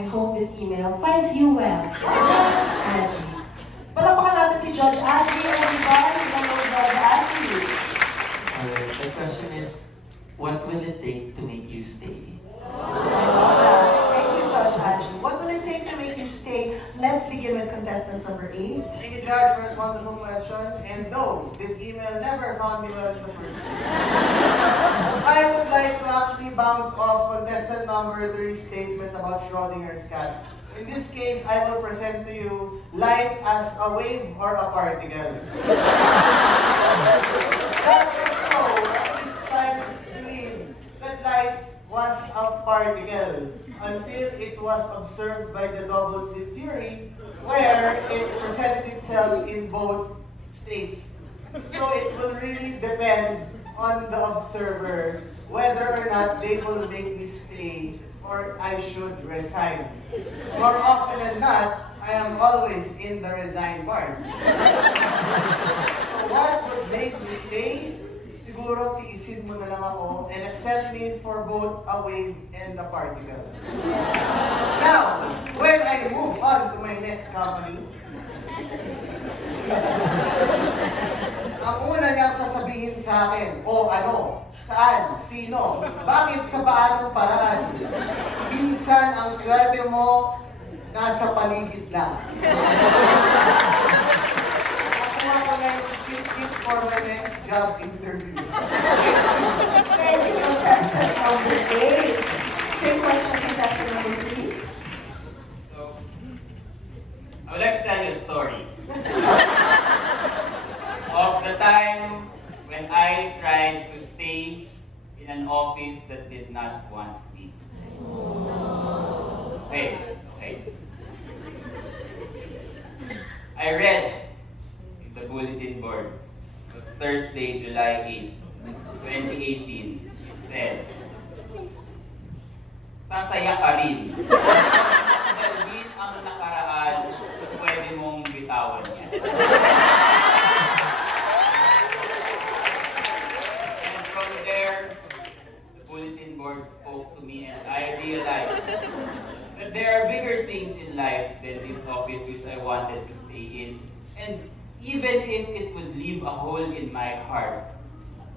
I hope this email finds you well. Judge Aji. Palakpakan natin si Judge Aji, everybody. Hello, Judge Aji. The question is, what will it take to make you stay? I love that. Thank you, Judge Aji. What will it take to make you stay? Let's begin with contestant number 8. Thank you, Judge, for that wonderful question. And no, this email never found me well in the first place. I would like to actually bounce off contestant number 3's statement about Schrodinger's cat. In this case, I will present to you light as a wave or a particle. That was so, at least scientists believe that light was a particle until it was observed by the double slit theory, where it presented itself in both states. So it will really depend on the observer whether or not they will make me stay or I should resign. More often than not, I am always in the resign part. So what would make me stay? Siguro tiisin mo na lang ako and accept me for both a wave and a particle. Now, when I move on to my next company, ang una niyang sasabihin sa akin, ano, saan, sino, bakit sa paanong paraan. Minsan ang swerte mo, nasa paligid lang. Ako ako na yung tip for my next job interview. Thank you, contestant number 8. Same question, contestant number 3. So, I would like to tell you a story of the time when I tried to stay in an office that did not want me. Okay. I read in the bulletin board, it was Thursday, July 8, 2018. It said, sasaya ka rin. Dalhin ang nakaraan, pwede mong bitawan yan. And from there, the bulletin board spoke to me and I realized that there are bigger things in life than this office which I wanted to stay in. And even if it would leave a hole in my heart,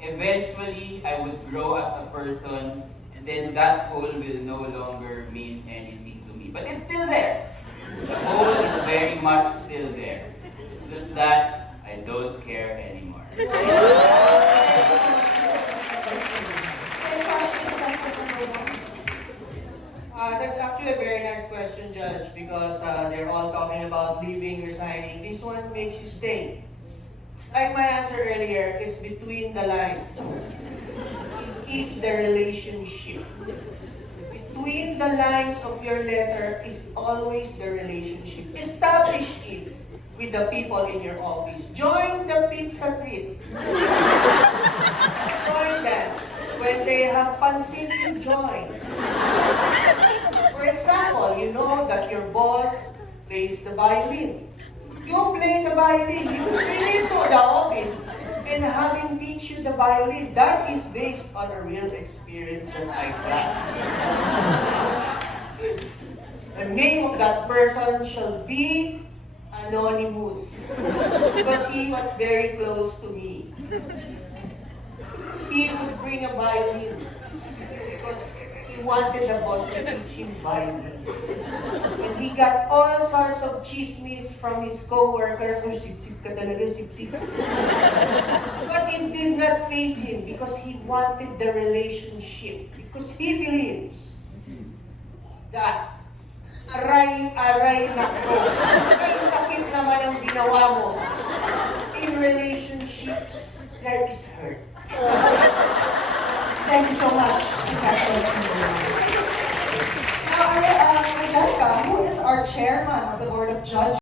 eventually I would grow as a person and then that hole will no longer mean anything to me. But it's still there. The hole is very much still there. It's just that I don't care anymore. Same question, contestant number 1. That's actually a very nice question, Judge, because they're all talking about leaving, resigning. This one makes you stay. Like my answer earlier, it's between the lines. It is the relationship. Between the lines of your letter is always the relationship. Establish it with the people in your office. Join the pizza treat. Join them. When they have pancit, you join. For example, you know that your boss plays the violin. You play the violin. You bring it to the office and have him teach you the violin. That is based on a real experience that I had. The name of that person shall be Anonymous because he was very close to me. He would bring a violin because he wanted the boss to teach him violin. And he got all sorts of chismes from his co-workers. Oh, sip-sip ka talaga, sip-sip. But it did not faze him because he wanted the relationship. Because he believes that aray nako. Ay sakit naman ang ginawa mo. In relationships, there is hurt. Thank you so much, contestant number 1. Now, Angelica, who is our chairman of the Board of Judges?